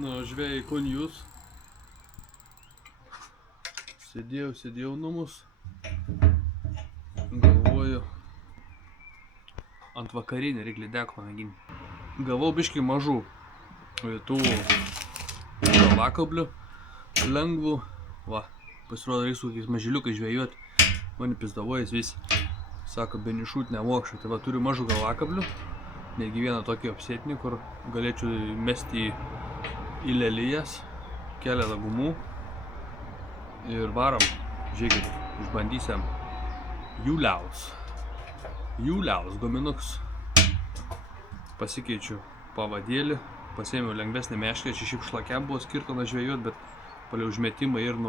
Nu, žvejai kun jūs. Sėdėjau namus. Galvoju, ant vakarinį reikia lydeko mėginti. Gavau biškį mažų tų galvakablių, lengvų. Va, pasirodo, reiks kokiais mažiliukai žvejot. Mane pizdavojas visi. Sako, benišūt nemokšai. Tai va, turiu mažų galvakablių. Netgi vieną tokį apsėtinį, kur galėčiau mesti į lelijas, keletą gumų. Ir varom. Žiūrėkit, išbandysiam Juliaus guminuks. Pasikeičiu pavadėlį, pasiėmiau lengvesnį meškerę, čia šiaip šlakiam buvo skirta žvejot, bet palei užmetimą ir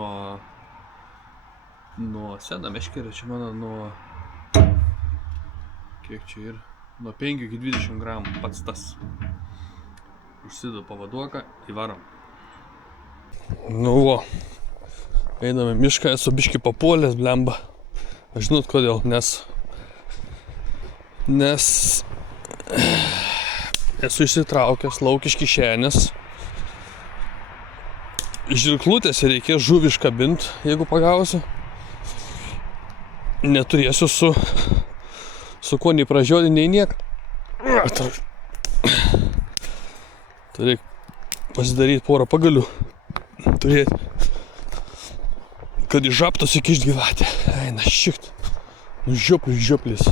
nuo seną meškerę, čia mano nuo, kiek čia ir, nuo 5 iki 20 gramų pats tas. Užsidedu pavaduoką, įvarom. Nu vo, einame mišką, esu biškį papuolęs, blemba. Aš žinot kodėl, nes esu išsitraukęs lauk iš kišenės. Žirklutėse reikės žuvį iškabint, jeigu pagausiu. Neturėsiu su kuo nei pražiodį, nei niek. Tai reikia pasidaryti porą pagalių. Turėti. Kad iš žaptos įkišt gyvatę. Eina šikt. Žioplis.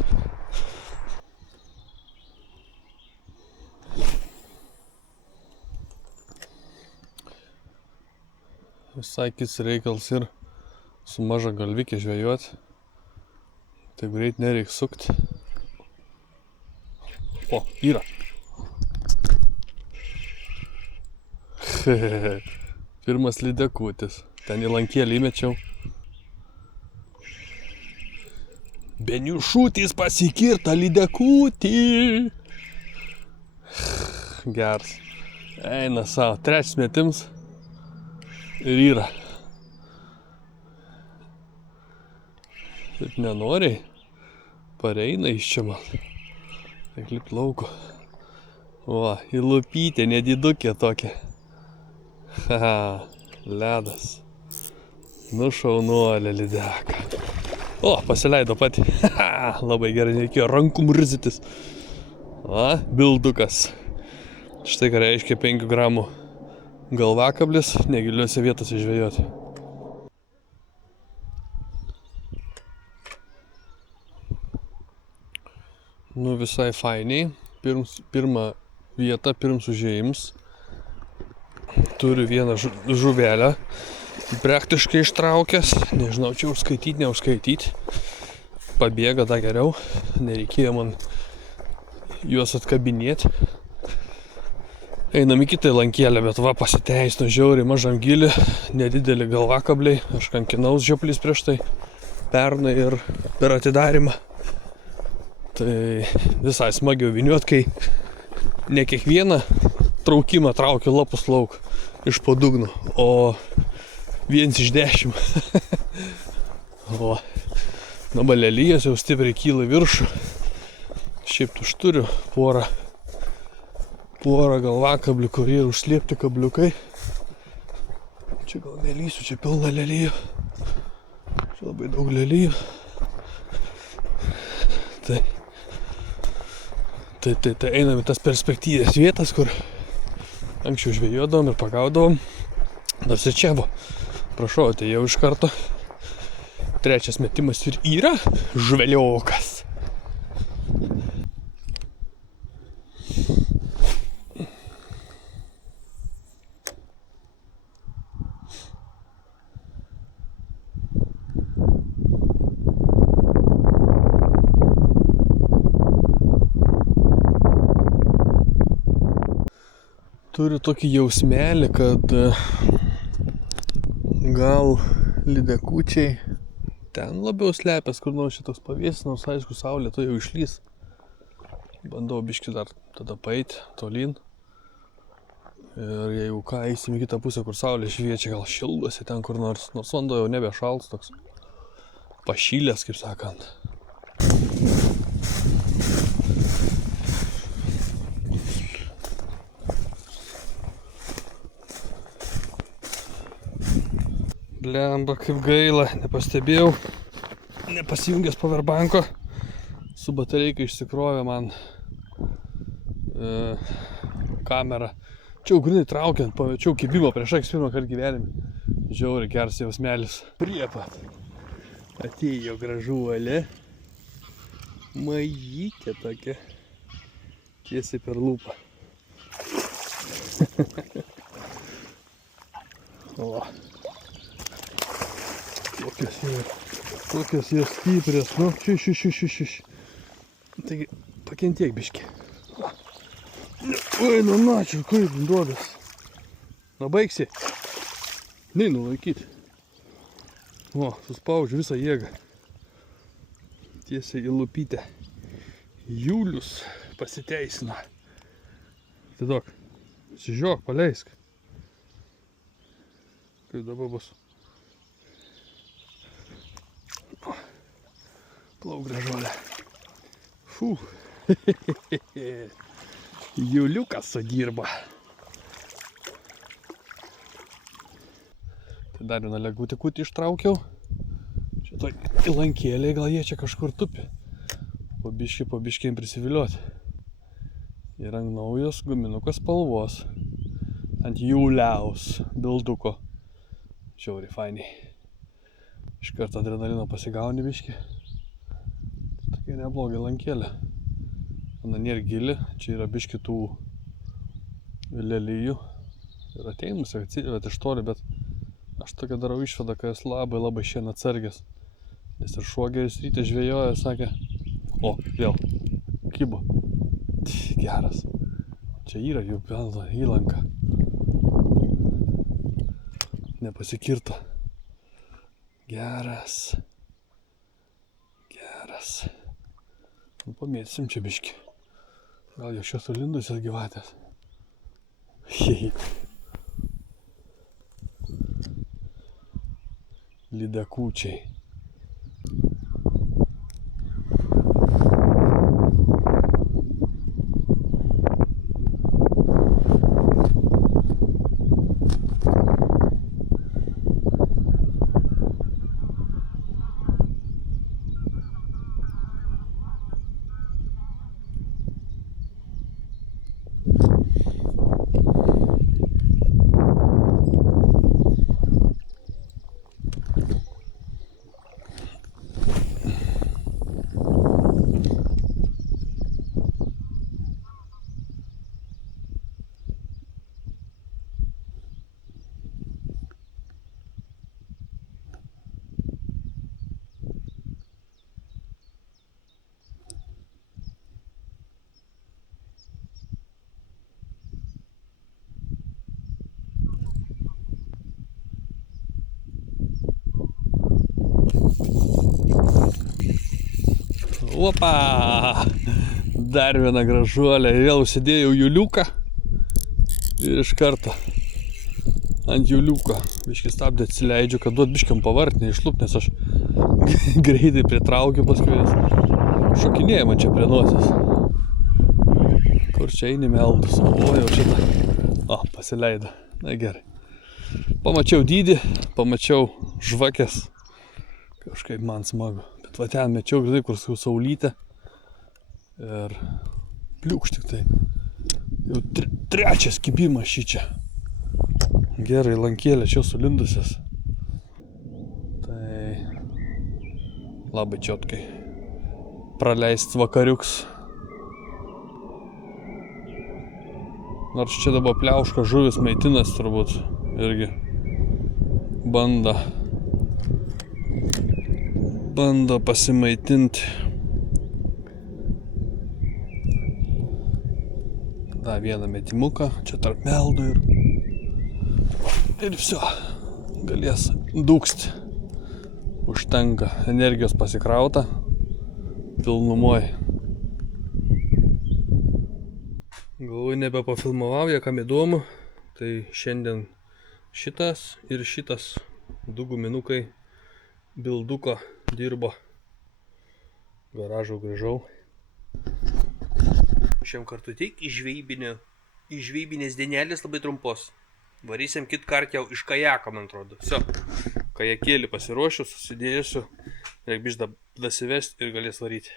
Visai kits reikals ir su maža galvikė žvejot. Tai greit nereik sukt. O, yra. Pirmas lydekutis. Ten į lankėlį įmečiau. Benišūtis pasikirta lydekutį. Geras. Eina savo. Trečias metims. Ir yra. Taip nenoriai. Pareina iš čia man. Reik lipt lauko. Va, į lupytę, nedidukė tokia. Haha, ledas. Nu šaunuolė lydeka. O, pasileido pati. Haha, labai gerai, nereikėjo rankų murzytis. Va, bildukas. Štai ką reiškia 5 gramų galvakablis, negiliuose vietose žvejoti. Nu visai fainiai. Pirma vieta, pirms užėjims. Turiu vieną žuvelę. Praktiškai ištraukęs. Nežinau, čia užskaityti, neužskaityti. Pabėga dar geriau. Nereikėjo man juos atkabinėti. Einam į kitą lankėlę, bet va pasiteisino žiauriai mažam gilį. Nedidelį galvakabliai. Aš kankinaus žioplis prieš tai. Pernai ir per atidarimą. Tai visai smagiau viniuot, kai ne kiekvieną traukimą traukiu lapus lauk iš po dugno, o 1 iš 10. O dabar lelijas jau stipriai kyla į viršų. Šiaip aš turiu porą galvakablių, kurie yra užslėpti kabliukai. Čia gal nelysiu, čia pilna lelijų. Čia labai daug lelijų. Tai einam į tas perspektyvės vietas, kur anksčiau žvejodom ir pagaudom. Nors ir čia buvo. Prašau, tai jau iš karto. Trečias metimas ir yra žveliokas. Turiu tokį jausmelį, kad gal lydekučiai ten labiau slepias, kur nors šitas pavėsis, nors aišku, saulė to jau išlys. Bandau biškį dar tada paeiti tolyn. Ir jeigu ką, eisim į kitą pusę, kur saulė šviečia, gal šildosi ten kur nors vanduo jau nebešals, toks pašylęs, kaip sakant. Blemba, kaip gaila, nepastebėjau. Nepasijungęs powerbanko. Su batareika išsikrovė man kamerą. Čia jau grinai traukiant, pamečiau kibimo prieš akis pirmą kartą gyvenime. Žiauriai geras jausmelis. Prie pat. Atėjo gražuolė. Mažytė tokia. Tiesiai per lūpą. O. Kokios jos stiprios. Nu, šiš. Taigi, pakentiek biškį. Oi, nu načiau, kaip duodas. Na, baigsi. Neinu laikyti. O, suspaudžiu visą jėgą. Tiesiai į lupytę. Julius pasiteisina. Atiduok. Sižiok, paleisk. Kaip dabar bus. Plauk gražuolė. Fū. Juliukas sudirba. Tai dar vieną legutį ištraukiau. Čia toj įlankėlė, gal jie čia kažkur tupi. Po biškį prisiviliuoti. Ir ant naujos guminukas spalvos. Ant Juliaus bilduko. Žiauriai fainiai. Iš karto adrenalino pasigauni biškį. Tokia neblogai lankėlė. Ona nėra gili, čia yra biškį tų lelijų. Ir ateimus, atsivet iš toli, bet aš tokia darau išvadą, kad jis labai šiandien atsargęs. Nes ir šuogeris ryte žvejoja, sakė, o, vėl, kibo. Geras. Čia yra jų pelno įlanka. Nepasikirto. Geras. Nu, pamėsim čia biškį. Gal jau šios sulindusios gyvatės. Lydekūčiai. Opa! Dar viena gražuolė. Vėl užsidėjau Juliuką. Ir iš karto ant Juliuko. Biškį stabdį atsileidžiu, kad duot biškiam pavart, neišlup, nes aš greitai pritraukiu paskui jas. Šokinėja man čia prie nosis. Kur čia eini meldus? O, jau šitą. O, pasileido. Na gerai. Pamačiau dydį, pamačiau žvakės. Kažkaip man smagu. Bet va ten mečiau grinai, kur saulytė. Ir pliukš tik tai. Jau trečias kibimas šį čia. Gerai, lankėlė čia sulindusias. Tai labai čiotkai. Praleist vakariuks. Nors čia dabar pliauška žuvis maitinas turbūt. Irgi bando pasimaitinti. Dar vieną metimuką, čia tarp meldų ir viso, galės dūksti. Užtenka energijos pasikrauta pilnumoj. Galvoju, nebepafilmavau, jie kam įdomu, tai šiandien šitas ir šitas du guminukai bilduko dirbo. Garažą grįžau. Šiam kartu tik iš žvejybinės dienelės labai trumpos. Varysim kit kart jau iš kajako, man atrodo. Viso. Kajakėlį pasiruošiu, susidėjusiu, reik bišda dasivesti ir galės varyti.